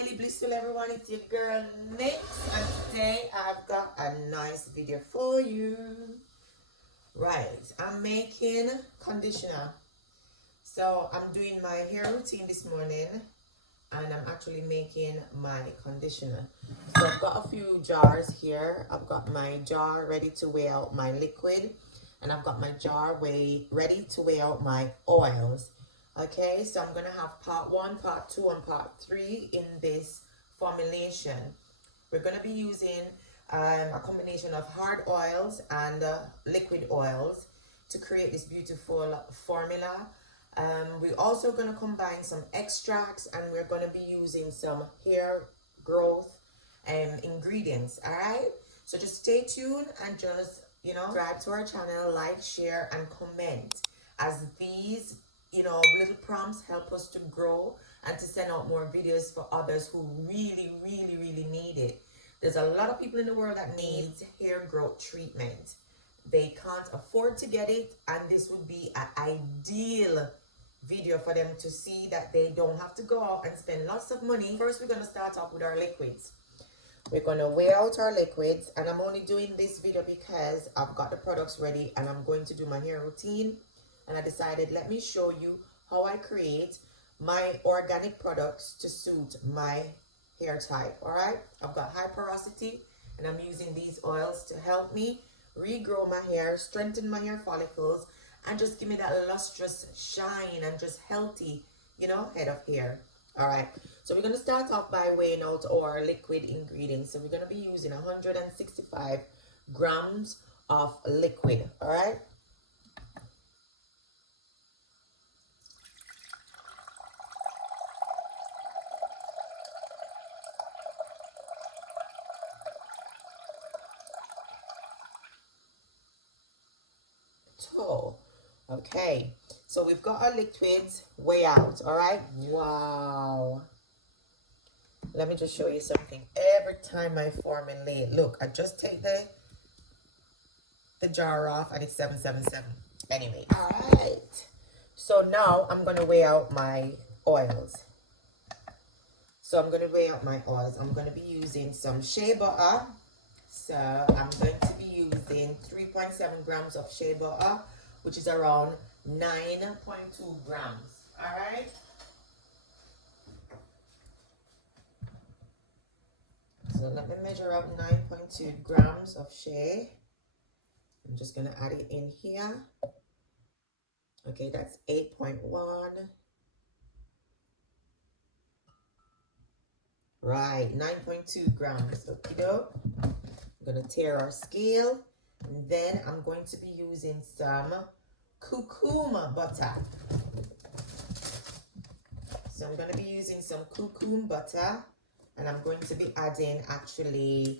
highly blissful everyone, it's your girl Nix, and today I've got a nice video for you. Right, I'm making conditioner. So I'm doing my hair routine this morning and I'm actually making my conditioner. So I've got a few jars here. I've got my jar ready to weigh out my liquid, and I've got my jar ready to weigh out my oils. Okay, so I'm gonna have part 1, part 2, and part 3 in this formulation. We're gonna be using a combination of hard oils and liquid oils to create this beautiful formula. We're also going to combine some extracts, and we're going to be using some hair growth ingredients. All right, so just stay tuned and just subscribe to our channel, like, share, and comment, as these little prompts help us to grow and to send out more videos for others who really need it. There's a lot of people in the world that needs hair growth treatment. They can't afford to get it, and this would be an ideal video for them to see that they don't have to go out and spend lots of money. First, we're going to start off with our liquids. We're going to weigh out our liquids, and I'm only doing this video because I've got the products ready and I'm going to do my hair routine, and I decided let me show you how I create my organic products to suit my hair type. All right, I've got high porosity, and I'm using these oils to help me regrow my hair, strengthen my hair follicles, and just give me that lustrous shine and just healthy, head of hair. All right, so we're going to start off by weighing out our liquid ingredients. So we're going to be using 165 grams of liquid. All right. Okay, so we've got our liquids way out. All right, wow, let me just show you something. Every time I formulate, look, I just take the jar off and it's 777. Anyway, all right, so now I'm going to weigh out my oils. So I'm going to weigh out my oils. I'm going to be using some shea butter. So I'm going to be using 3.7 grams of shea butter, which is around 9.2 grams. All right. So let me measure up 9.2 grams of shea. I'm just going to add it in here. Okay, that's 8.1. Right, 9.2 grams. Okay, I'm going to tear our scale. And then I'm going to be using some cucumber butter. So I'm going to be using some cucumber butter, and I'm going to be adding actually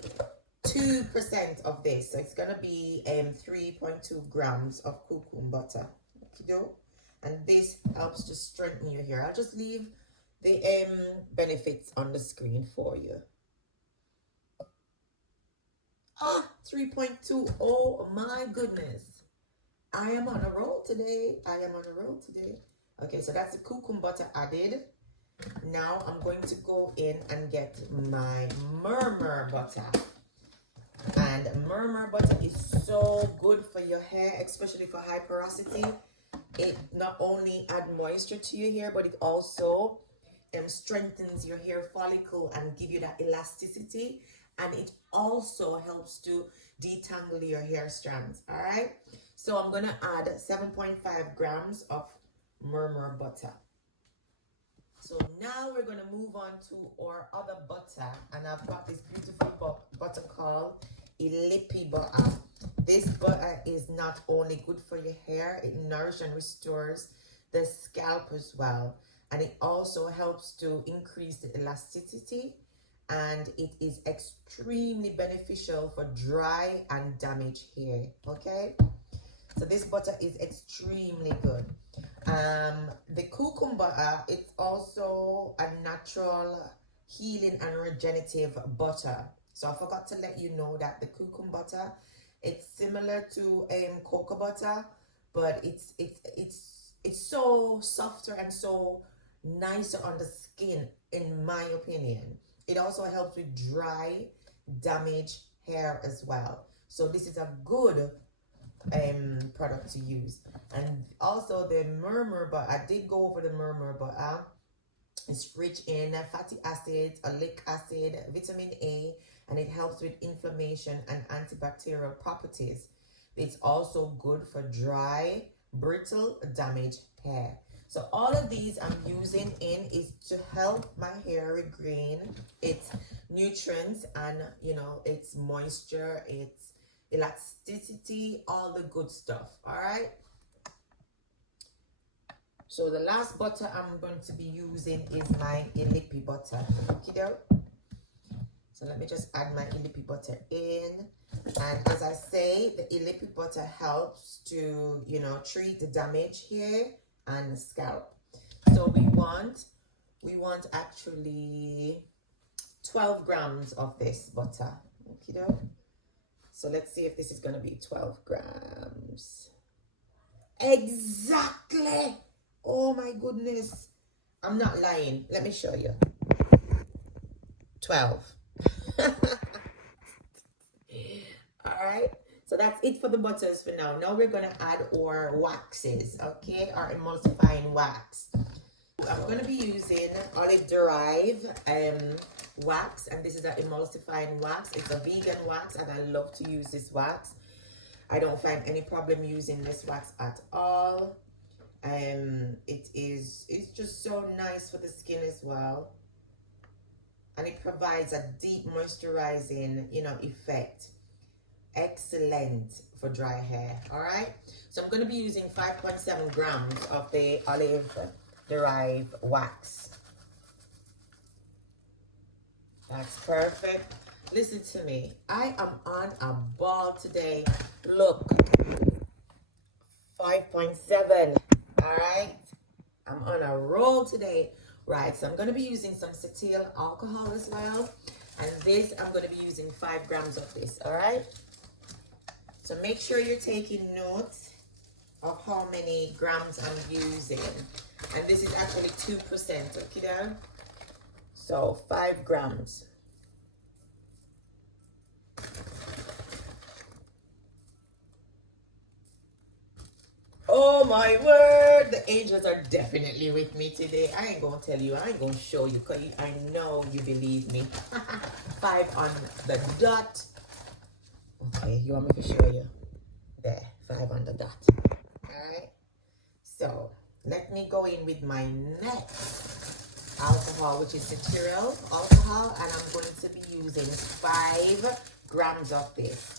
2% of this. So it's going to be 3.2 grams of cucumber butter. Okay, and this helps to strengthen your hair. I'll just leave the benefits on the screen for you. 3.2. Oh my goodness. I am on a roll today. Okay, so that's the cucumber butter added. Now I'm going to go in and get my murmur butter. And murmur butter is so good for your hair, especially for high porosity. It not only adds moisture to your hair, but it also strengthens your hair follicle and give you that elasticity, and it also helps to detangle your hair strands. All right, so I'm gonna add 7.5 grams of murmur butter. So now we're gonna move on to our other butter, and I've got this beautiful butter called Ilipi butter. This butter is not only good for your hair, it nourishes and restores the scalp as well. And it also helps to increase the elasticity, and it is extremely beneficial for dry and damaged hair. Okay, so this butter is extremely good. The cucumber butter, it's also a natural healing and regenerative butter. So I forgot to let you know that the cucumber butter, it's similar to cocoa butter, but it's so softer and so nicer on the skin, in my opinion. It also helps with dry, damaged hair as well. So this is a good product to use. And also the murmur, but I did go over the murmur, but it's rich in fatty acids, oleic acid, vitamin A, and it helps with inflammation and antibacterial properties. It's also good for dry, brittle, damaged hair. So all of these I'm using in is to help my hair regain its nutrients and, you know, its moisture, its elasticity, all the good stuff. All right. So the last butter I'm going to be using is my Ilipi butter. Okay, so let me just add my Ilipi butter in. And as I say, the Ilipi butter helps to, you know, treat the damaged hair and scalp. So we want actually 12 grams of this butter. Okay, so let's see if this is going to be 12 grams. Exactly. Oh my goodness. I'm not lying. Let me show you. 12. Alright. So that's it for the butters for now. Now we're going to add our waxes. Okay. Our emulsifying wax. I'm going to be using olive derived wax. And this is an emulsifying wax. It's a vegan wax. And I love to use this wax. I don't find any problem using this wax at all. It's just so nice for the skin as well, and it provides a deep moisturizing, you know, effect. Excellent for dry hair. All right, so I'm going to be using 5.7 grams of the olive derived wax. That's perfect. Listen to me, I am on a ball today. Look, 5.7. All right, I'm on a roll today. Right, so I'm going to be using some cetyl alcohol as well, and this I'm going to be using 5 grams of this. All right, so make sure you're taking notes of how many grams I'm using, and this is actually 2%. Okay, so 5 grams. Oh my word, the angels are definitely with me today. I ain't gonna tell you, I ain't gonna show you, because I know you believe me. 5 on the dot. Okay, you want me to show you? There, 5 on the dot. Alright, so let me go in with my next alcohol, which is cetyl alcohol, and I'm going to be using 5 grams of this.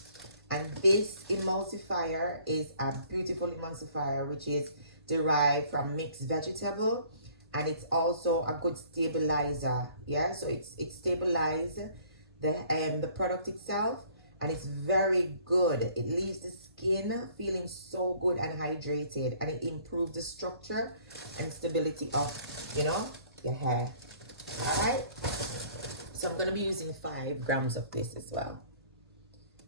And this emulsifier is a beautiful emulsifier, which is derived from mixed vegetable, and it's also a good stabilizer. Yeah, so it stabilizes the product itself, and it's very good. It leaves the skin feeling so good and hydrated, and it improves the structure and stability of, you know, your hair. All right, so I'm going to be using 5 grams of this as well.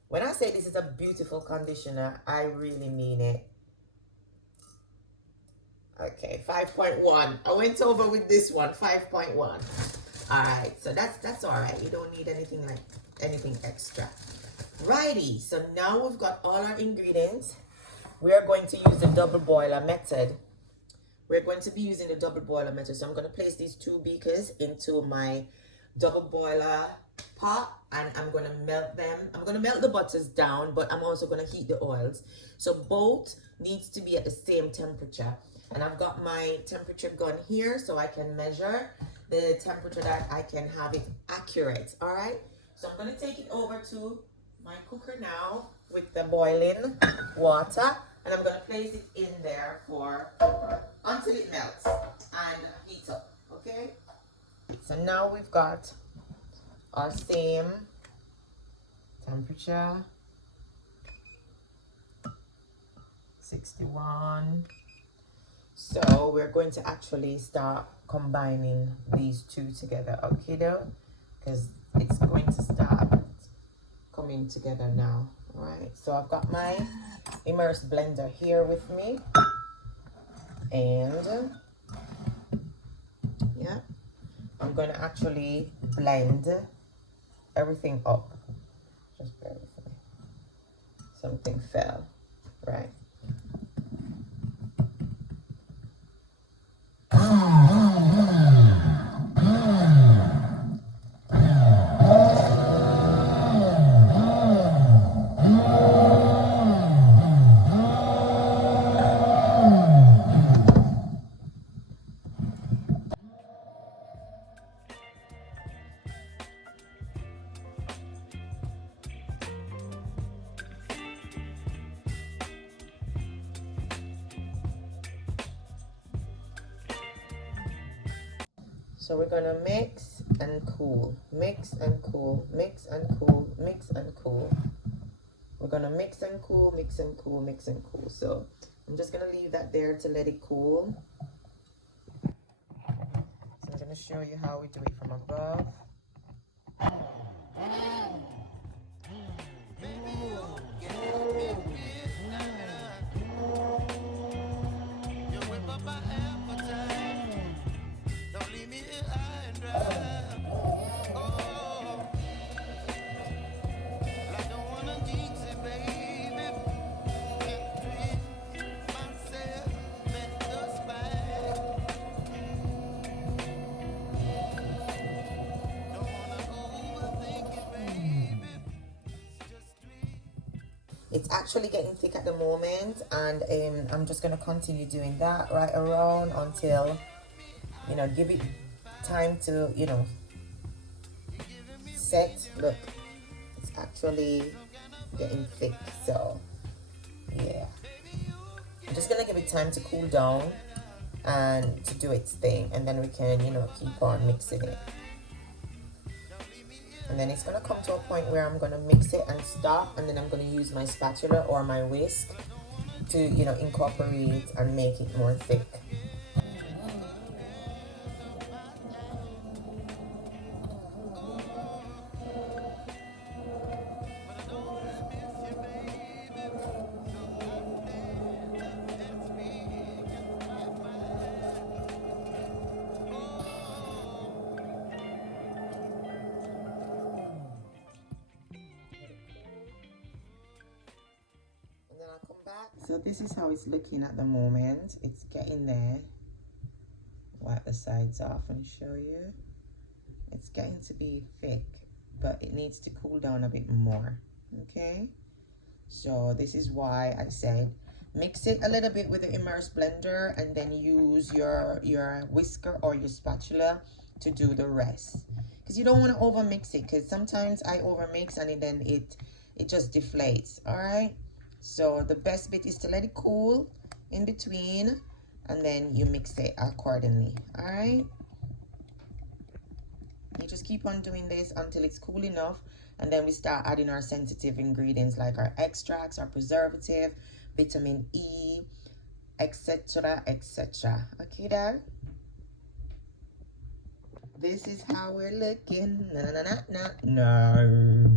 When I say this is a beautiful conditioner, I really mean it. Okay, 5.1. I went over with this one, 5.1. All right, so that's all right. You don't need anything extra. Righty, so now we've got all our ingredients. We are going to use the double boiler method. We're going to be using the double boiler method. So I'm going to place these 2 beakers into my double boiler pot, and I'm going to melt them. I'm going to melt the butters down, but I'm also going to heat the oils. So both needs to be at the same temperature. And I've got my temperature gun here so I can measure the temperature that I can have it accurate. All right, so I'm going to take it over to my cooker now with the boiling water, and I'm going to place it in there for until it melts and heats up. Okay, so now we've got our same temperature, 61. So we're going to actually start combining these 2 together, okay though, because it's going to start coming together now. All right, so I've got my immersed blender here with me, and I'm gonna actually blend everything up. Just bear with me. Something fell, right? So we're gonna mix and cool, mix and cool, mix and cool, mix and cool. We're gonna mix and cool, mix and cool, mix and cool. So I'm just gonna leave that there to let it cool. So I'm gonna show you how we do it from above. It's actually getting thick at the moment, and I'm just gonna continue doing that right around until, you know, give it time to, you know, set. Look, it's actually getting thick. So yeah, I'm just gonna give it time to cool down and to do its thing, and then we can, you know, keep on mixing it. And then it's gonna come to a point where I'm gonna mix it and stop, and then I'm gonna use my spatula or my whisk to, you know, incorporate and make it more thick. So this is how it's looking at the moment. It's getting there. Wipe the sides off and show you. It's getting to be thick, but it needs to cool down a bit more. Okay, so this is why I said mix it a little bit with the immersed blender, and then use your whisker or your spatula to do the rest, because you don't want to over mix it, because sometimes I over mix and then it just deflates. All right, so the best bit is to let it cool in between, and then you mix it accordingly. All right, you just keep on doing this until it's cool enough, and then we start adding our sensitive ingredients like our extracts, our preservative, vitamin E, etc, etc. Okay, there. This is how we're looking. No,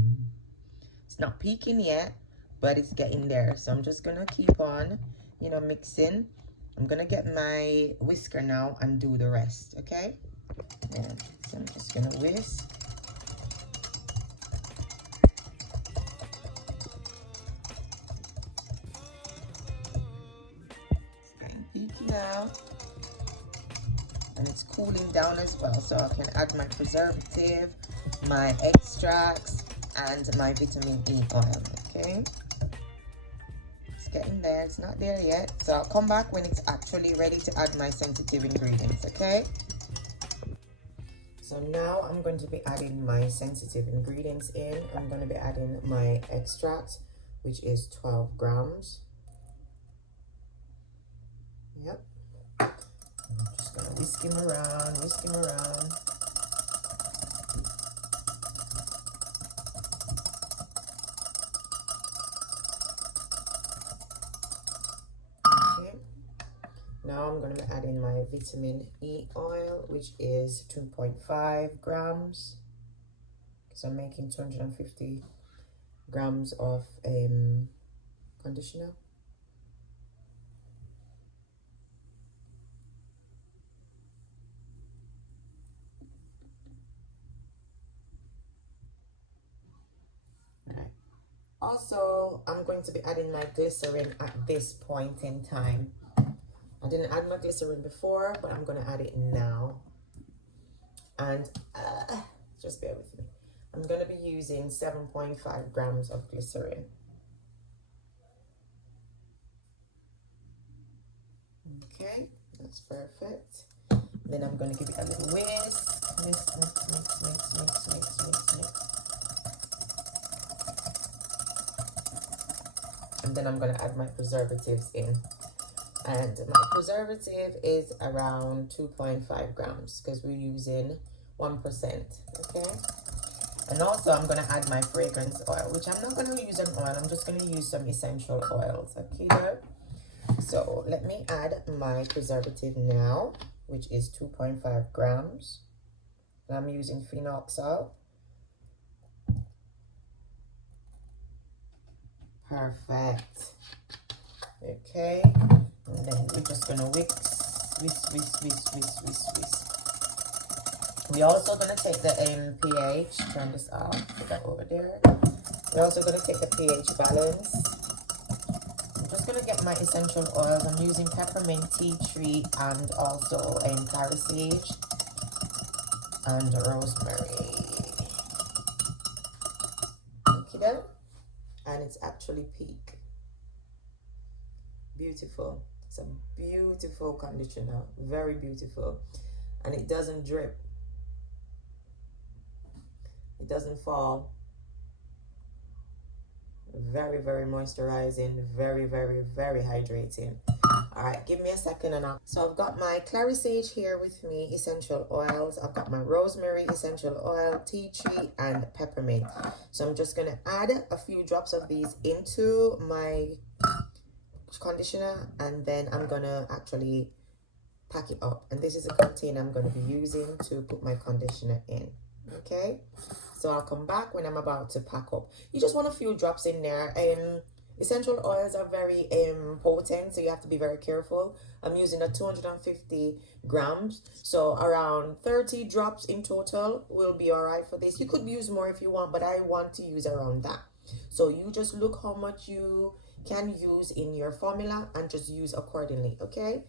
it's not peaking yet, but it's getting there. So I'm just gonna keep on, you know, mixing. I'm gonna get my whisker now and do the rest. Okay, yeah. So I'm just gonna whisk. It's getting peaky now, and it's cooling down as well, so I can add my preservative, my extracts, and my vitamin E oil. Okay, it's getting there. It's not there yet, so I'll come back when it's actually ready to add my sensitive ingredients. Okay, so now I'm going to be adding my sensitive ingredients in. I'm going to be adding my extract, which is 12 grams. Yep, I'm just gonna whisk him around, whisk him around. Okay, now I'm gonna be adding my vitamin E oil, which is 2.5 grams. So I'm making 250 grams of conditioner. Also, I'm going to be adding my glycerin at this point in time. I didn't add my glycerin before, but I'm going to add it now. And just bear with me. I'm going to be using 7.5 grams of glycerin. Okay, that's perfect. Then I'm going to give it a little whisk. Mix, mix, mix, mix, mix, mix, mix, mix. And then I'm going to add my preservatives in. And my preservative is around 2.5 grams because we're using 1%. Okay. And also I'm going to add my fragrance oil, which I'm not going to use an oil. I'm just going to use some essential oils. Okay, there. So let me add my preservative now, which is 2.5 grams. And I'm using phenoxyl. Perfect. Okay. And then we're just going to whisk, whisk, whisk, whisk, whisk, whisk, whisk. We're also going to take the pH, turn this off, put that over there. We're also going to take the pH balance. I'm just going to get my essential oils. I'm using peppermint, tea tree, and also clary sage and rosemary. Okay then. And it's actually peak. Beautiful. It's a beautiful conditioner, very beautiful, and it doesn't drip, it doesn't fall. Very, very moisturizing, very, very, very hydrating. All right, give me a second and so I've got my clary sage here with me, essential oils. I've got my rosemary essential oil, tea tree, and peppermint. So I'm just gonna add a few drops of these into my conditioner, and then I'm gonna actually pack it up, and this is a container I'm going to be using to put my conditioner in. Okay, so I'll come back when I'm about to pack up. You just want a few drops in there. Essential oils are very potent, so you have to be very careful. I'm using a 250 grams, so around 30 drops in total will be all right for this. You could use more if you want, but I want to use around that. So you just look how much you can use in your formula and just use accordingly. Okay,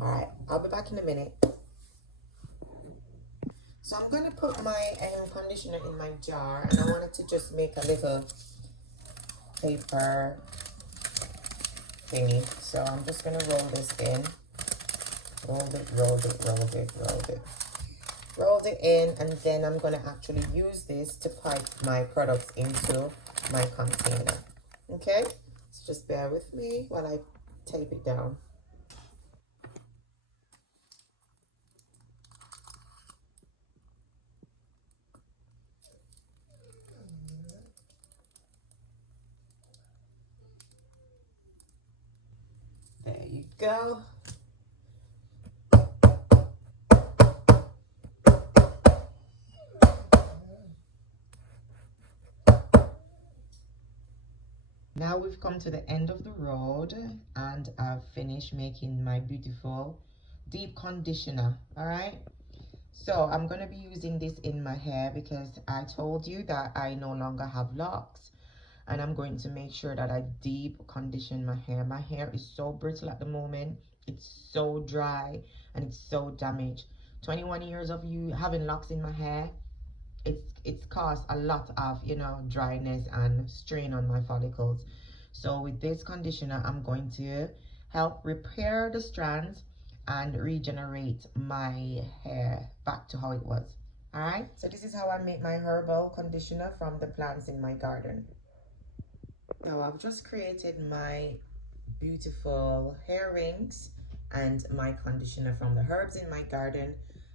all right, I'll be back in a minute. So I'm gonna put my conditioner in my jar, and I wanted to just make a little paper thingy. So I'm just gonna roll this in. Roll it, roll it, roll it, roll it. Roll it in, and then I'm gonna actually use this to pipe my products into my container. Okay, so just bear with me while I tape it down. There you go. Now we've come to the end of the road, and I've finished making my beautiful deep conditioner. All right, so I'm going to be using this in my hair because I told you that I no longer have locks, and I'm going to make sure that I deep condition my hair. My hair is so brittle at the moment. It's so dry and it's so damaged. 21 years of you having locks in my hair, it's caused a lot of, you know, dryness and strain on my follicles. So with this conditioner, I'm going to help repair the strands and regenerate my hair back to how it was. All right, so this is how I make my herbal conditioner from the plants in my garden. So I've just created my beautiful hair rings and my conditioner from the herbs in my garden,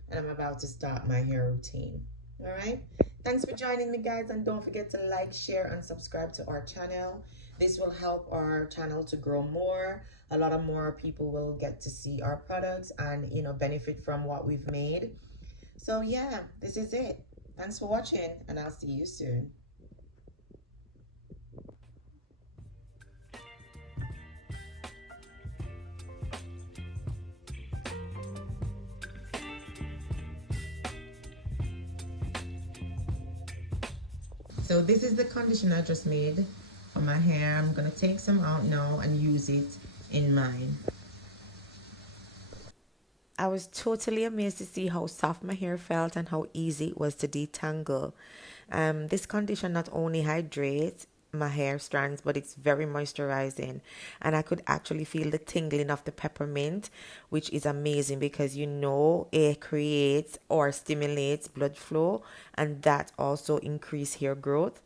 and I'm about to start my hair routine. All right, thanks for joining me, guys, and don't forget to like, share, and subscribe to our channel. This will help our channel to grow more. A lot of more people will get to see our products and, you know, benefit from what we've made. So yeah, this is it. Thanks for watching, and I'll see you soon. So this is the conditioner I just made. for my hair. I'm gonna take some out now and use it in mine. I was totally amazed to see how soft my hair felt and how easy it was to detangle. This conditioner not only hydrates my hair strands, but it's very moisturizing. And I could actually feel the tingling of the peppermint, which is amazing because it creates or stimulates blood flow, and that also increase hair growth.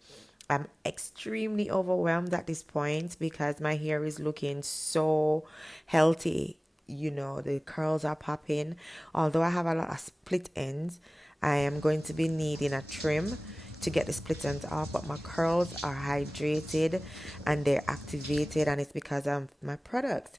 I'm extremely overwhelmed at this point because my hair is looking so healthy. The curls are popping. Although I have a lot of split ends, I am going to be needing a trim to get the split ends off, but my curls are hydrated and they're activated, and it's because of my products.